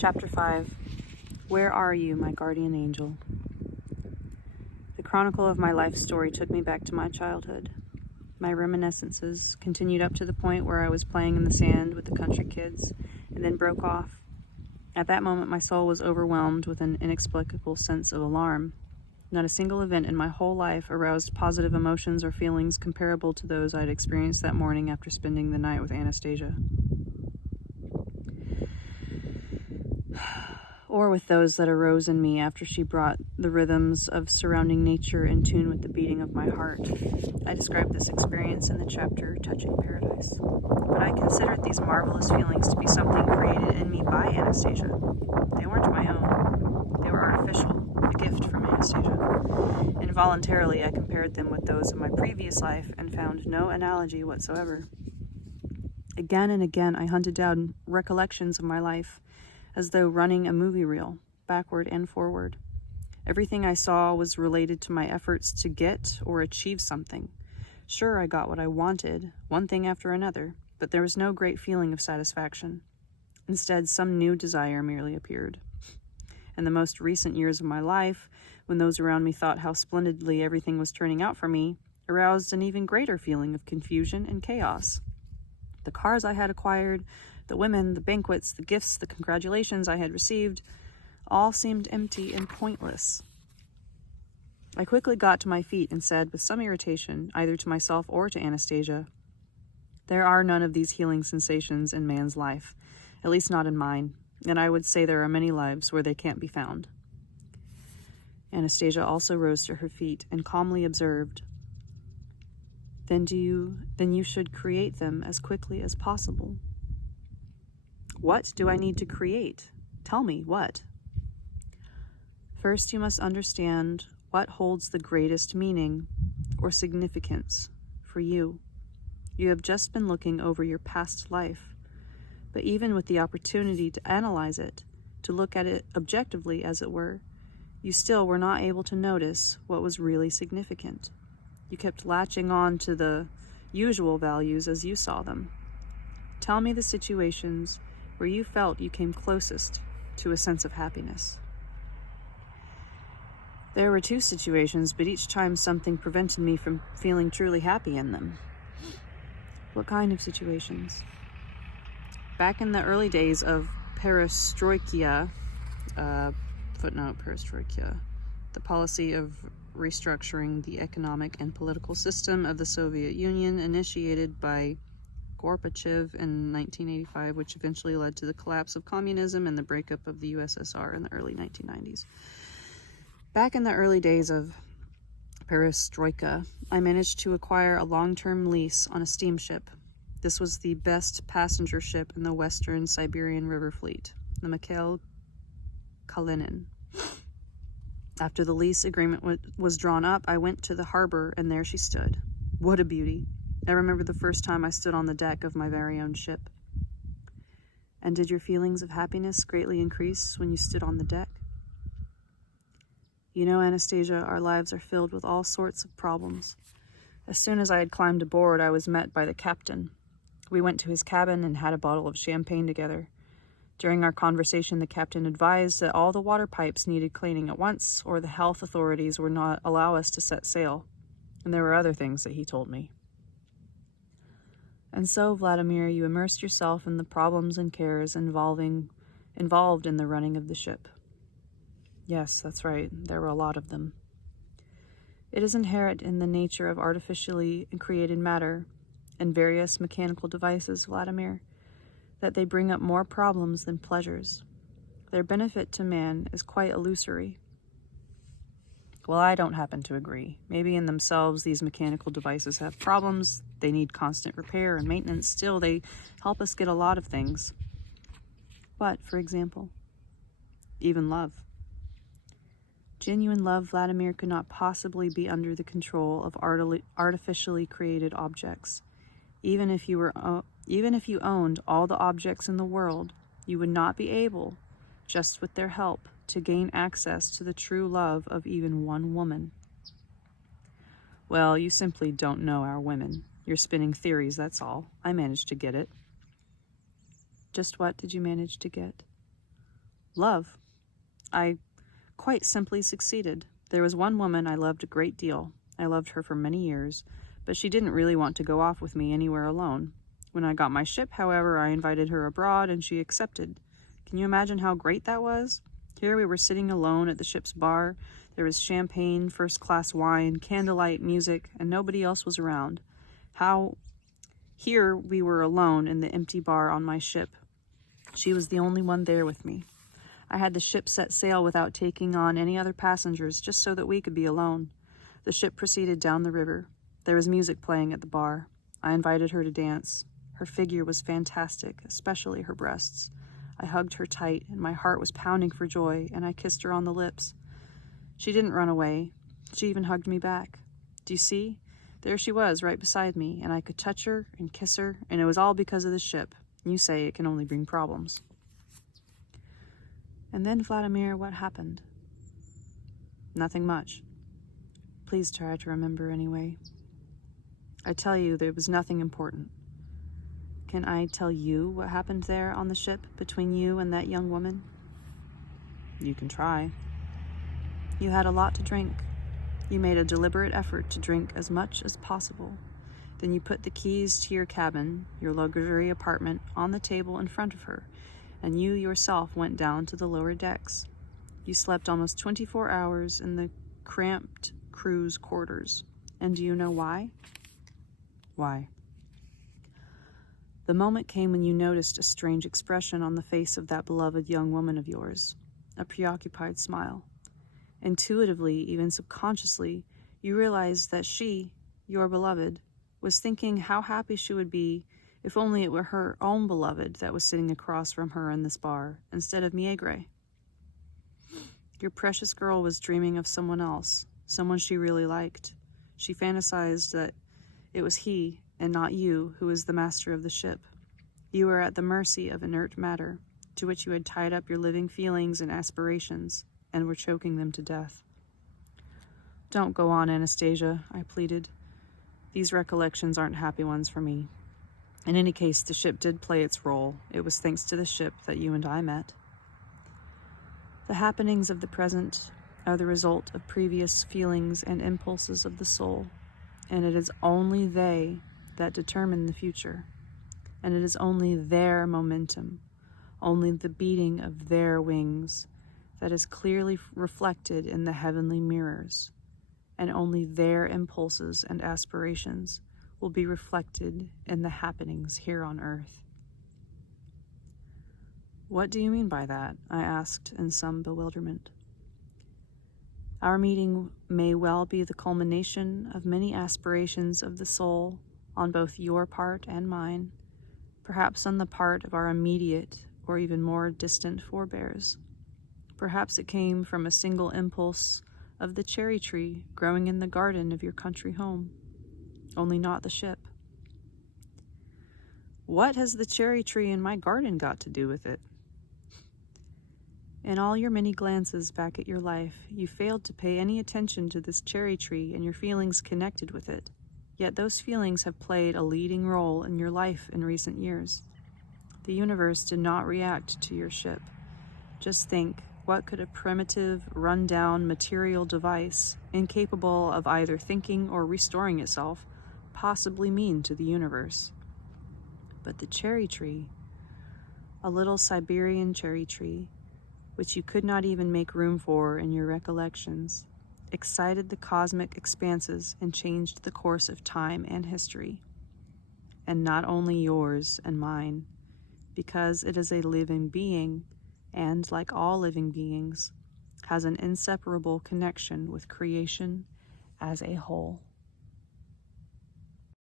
Chapter 5. Where are you, my guardian angel? The chronicle of my life story took me back to my childhood. My reminiscences continued up to the point where I was playing in the sand with the country kids, and then broke off. At that moment, my soul was overwhelmed with an inexplicable sense of alarm. Not a single event in my whole life aroused positive emotions or feelings comparable to those I had experienced that morning after spending the night with Anastasia. Or with those that arose in me after she brought the rhythms of surrounding nature in tune with the beating of my heart. I described this experience in the chapter Touching Paradise. But I considered these marvelous feelings to be something created in me by Anastasia. They weren't my own. They were artificial, a gift from Anastasia. Involuntarily, I compared them with those of my previous life and found no analogy whatsoever. Again and again, I hunted down recollections of my life, as though running a movie reel, backward and forward. Everything I saw was related to my efforts to get or achieve something. Sure, I got what I wanted, one thing after another, but there was no great feeling of satisfaction. Instead, some new desire merely appeared. In the most recent years of my life, when those around me thought how splendidly everything was turning out for me, aroused an even greater feeling of confusion and chaos. The cars I had acquired, the women, the banquets, the gifts, the congratulations I had received, all seemed empty and pointless. I quickly got to my feet and said, with some irritation, either to myself or to Anastasia, "There are none of these healing sensations in man's life, at least not in mine, and I would say there are many lives where they can't be found." Anastasia also rose to her feet and calmly observed, Then you should create them as quickly as possible." "What do I need to create? Tell me, what?" "First, you must understand what holds the greatest meaning or significance for you. You have just been looking over your past life, but even with the opportunity to analyze it, to look at it objectively, as it were, you still were not able to notice what was really significant. You kept latching on to the usual values as you saw them. Tell me the situations where you felt you came closest to a sense of happiness." "There were 2 situations, but each time something prevented me from feeling truly happy in them." "What kind of situations?" "Back in the early days of perestroika, perestroika, the policy of restructuring the economic and political system of the Soviet Union initiated by Gorbachev in 1985, which eventually led to the collapse of communism and the breakup of the USSR in the early 1990s. Back in the early days of perestroika, I managed to acquire a long-term lease on a steamship. This was the best passenger ship in the Western Siberian River Fleet, the Mikhail Kalinin. After the lease agreement was drawn up, I went to the harbor, and there she stood. What a beauty! I remember the first time I stood on the deck of my very own ship. "And did your feelings of happiness greatly increase when you stood on the deck?" "You know, Anastasia, our lives are filled with all sorts of problems. As soon as I had climbed aboard, I was met by the captain. We went to his cabin and had a bottle of champagne together. During our conversation, the captain advised that all the water pipes needed cleaning at once, or the health authorities would not allow us to set sail. And there were other things that he told me." "And so, Vladimir, you immersed yourself in the problems and cares involved in the running of the ship." "Yes, that's right. There were a lot of them." "It is inherent in the nature of artificially created matter and various mechanical devices, Vladimir, that they bring up more problems than pleasures. Their benefit to man is quite illusory." "Well, I don't happen to agree. Maybe in themselves these mechanical devices have problems. They need constant repair and maintenance. Still, they help us get a lot of things." "What, for example?" "Even love." "Genuine love, Vladimir, could not possibly be under the control of artificially created objects. Even if you owned all the objects in the world, you would not be able, just with their help, to gain access to the true love of even one woman." "Well, you simply don't know our women. You're spinning theories, that's all. I managed to get it." "Just what did you manage to get?" Love. I quite simply succeeded. There was one woman I loved a great deal. I loved her for many years, but she didn't really want to go off with me anywhere alone. When I got my ship, however, I invited her abroad and she accepted. Can you imagine how great that was? Here we were sitting alone at the ship's bar. There was champagne, first-class wine, candlelight, music, and nobody else was around. Here we were alone in the empty bar on my ship. She was the only one there with me. I had the ship set sail without taking on any other passengers, just so that we could be alone. The ship proceeded down the river. There was music playing at the bar. I invited her to dance. Her figure was fantastic, especially her breasts. I hugged her tight, and my heart was pounding for joy, and I kissed her on the lips. She didn't run away. She even hugged me back. Do you see? There she was, right beside me, and I could touch her and kiss her, and it was all because of the ship. You say it can only bring problems. And then, Vladimir, what happened? Nothing much. Please try to remember anyway. I tell you, there was nothing important. Can I tell you what happened there on the ship between you and that young woman? You can try. You had a lot to drink. You made a deliberate effort to drink as much as possible. Then you put the keys to your cabin, your luxury apartment, on the table in front of her, and you yourself went down to the lower decks. You slept almost 24 hours in the cramped crew's quarters. And do you know why? Why? The moment came when you noticed a strange expression on the face of that beloved young woman of yours, a preoccupied smile. Intuitively, even subconsciously, you realized that she, your beloved, was thinking how happy she would be if only it were her own beloved that was sitting across from her in this bar, instead of Miegre. Your precious girl was dreaming of someone else, someone she really liked. She fantasized that it was he, and not you, who was the master of the ship. You were at the mercy of inert matter, to which you had tied up your living feelings and aspirations, and were choking them to death. Don't go on, Anastasia, I pleaded. These recollections aren't happy ones for me. In any case, the ship did play its role. It was thanks to the ship that you and I met. The happenings of the present are the result of previous feelings and impulses of the soul, and it is only they that determine the future, and it is only their momentum, only the beating of their wings, that is clearly reflected in the heavenly mirrors, and only their impulses and aspirations will be reflected in the happenings here on earth. What do you mean by that? I asked in some bewilderment. Our meeting may well be the culmination of many aspirations of the soul on both your part and mine, perhaps on the part of our immediate or even more distant forebears. Perhaps it came from a single impulse of the cherry tree growing in the garden of your country home, only not the ship. What has the cherry tree in my garden got to do with it? In all your many glances back at your life, you failed to pay any attention to this cherry tree and your feelings connected with it. Yet those feelings have played a leading role in your life in recent years. The universe did not react to your ship. Just think, what could a primitive, run-down material device, incapable of either thinking or restoring itself, possibly mean to the universe? But the cherry tree, a little Siberian cherry tree, which you could not even make room for in your recollections, excited the cosmic expanses and changed the course of time and history. And not only yours and mine, because it is a living being, and like all living beings, has an inseparable connection with creation as a whole.